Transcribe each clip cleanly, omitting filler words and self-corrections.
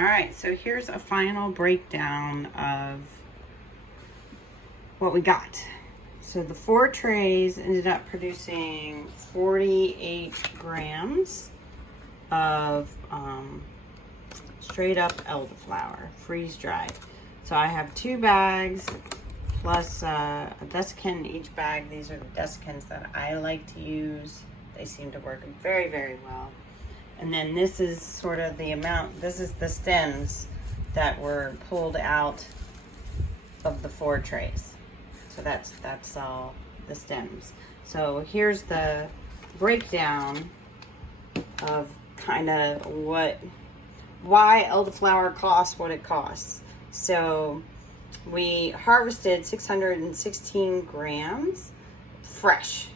All right, so here's a final breakdown of what we got. So the 4 trays ended up producing 48 grams of straight up elderflower, freeze dried. So I have 2 bags plus a desiccant in each bag. These are the desiccants that I like to use. They seem to work very, very well. And then this is sort of the amount, this is the stems that were pulled out of the 4 trays. So that's all the stems. So here's the breakdown of kind of why elderflower costs what it costs. So we harvested 616 grams fresh.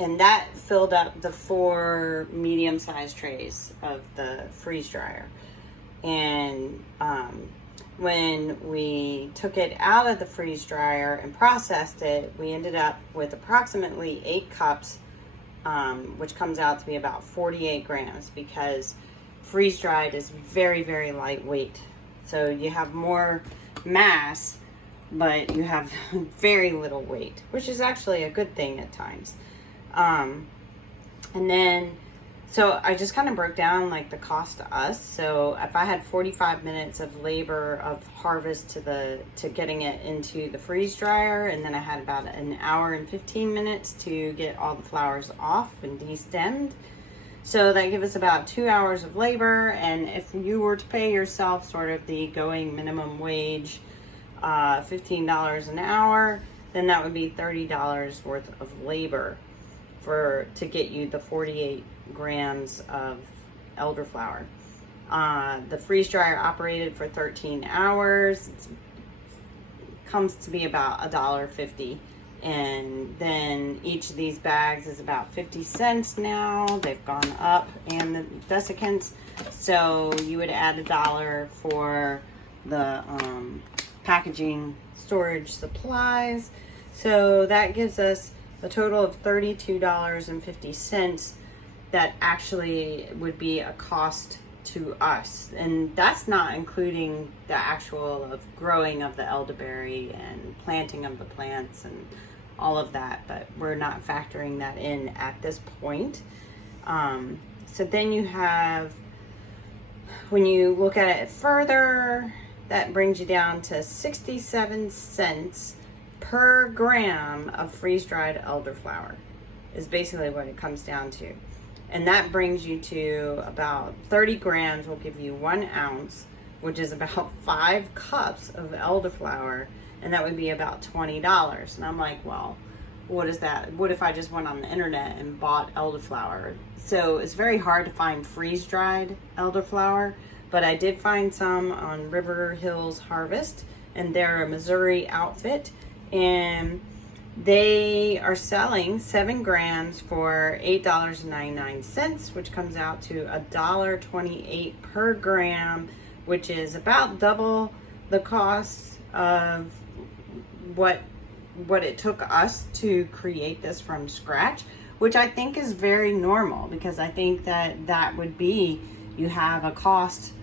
And that filled up the 4 medium-sized trays of the freeze dryer. And when we took it out of the freeze dryer and processed it, we ended up with approximately 8 cups, which comes out to be about 48 grams because freeze dried is very, very lightweight. So you have more mass, but you have very little weight, which is actually a good thing at times. And then, so I just kind of broke down like the cost to us. So if I had 45 minutes of labor of harvest to getting it into the freeze dryer, and then I had about an hour and 15 minutes to get all the flowers off and destemmed. So that gives us about 2 hours of labor. And if you were to pay yourself sort of the going minimum wage, $15 an hour, then that would be $30 worth of labor to get you the 48 grams of elderflower. The freeze dryer operated for 13 hours. It comes to be about $1.50. And then each of these bags is about 50 cents now. They've gone up, and the desiccants. So you would add $1 for the packaging, storage, supplies. So that gives us a total of $32.50 that actually would be a cost to us. And that's not including the actual of growing of the elderberry and planting of the plants and all of that, but we're not factoring that in at this point. So then you have, when you look at it further, that brings you down to 67 cents per gram of freeze-dried elderflower is basically what it comes down to. And that brings you to about 30 grams will give you 1 ounce, which is about 5 cups of elderflower, and that would be about $20. And I'm like, well, what is that? What if I just went on the internet and bought elderflower? So it's very hard to find freeze-dried elderflower, but I did find some on River Hills Harvest, and they're a Missouri outfit. And they are selling 7 grams for $8.99, which comes out to $1.28 per gram, which is about double the cost of what it took us to create this from scratch, which I think is very normal, because I think that would be, you have a cost,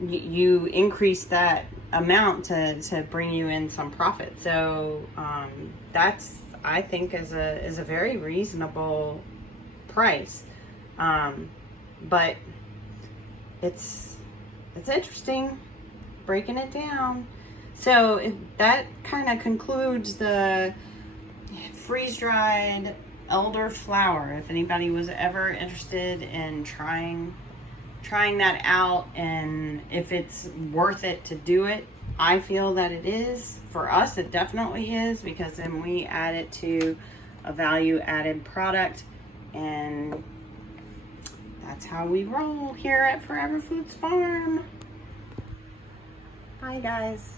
you increase that amount to bring you in some profit. So that's, I think, is a very reasonable price. But it's interesting breaking it down. So that kind of concludes the freeze-dried elderflower. If anybody was ever interested in trying that out, and if it's worth it to do it, I feel that it is. For us, it definitely is, because then we add it to a value-added product, and that's how we roll here at Forever Foods Farm. Bye, guys.